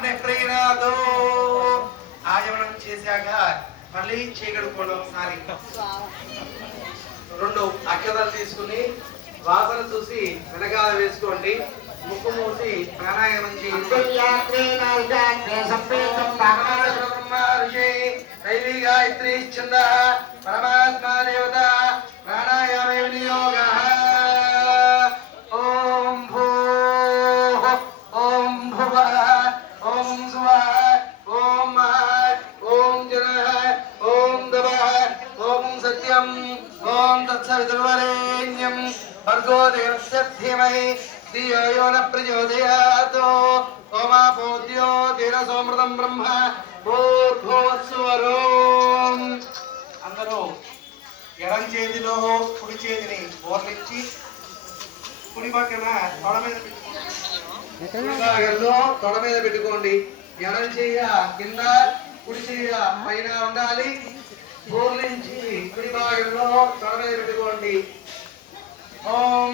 అనే ప్రేరణతో ఆయమనం చేశాక మళ్ళీ చీకడుకోవడం ఒకసారి. రెండు అక్షరాలు తీసుకుని వాసన చూసి వెనకాల వేసుకోండి. ముక్కు మూసి ప్రాణాయామం చేయండి. దైవీ గాయత్రీ ఛంద పరమాత్మా సత్యం ఓం తత్సవితుర్వరేణ్యం భర్గో దేవస్య ధీమహి ధియో యో న ప్రచోదయాత్ ఓమాపోద్యో ధీరసోమృతం బ్రహ్మ భూర్భువస్సువరోం అందరూ ఎడం చేతిలో కుడి చేతిని బోర్లిచ్చి కుడి పక్కన తొడ మీద పెట్టుకోండి తొడ మీద పెట్టుకోండి. ఎడం చెయ్య కింద కుడి చెయ్య పైన ఉండాలి. బోర్లించి కుడి భాగంలో తొడ పెట్టుకోండి ఓం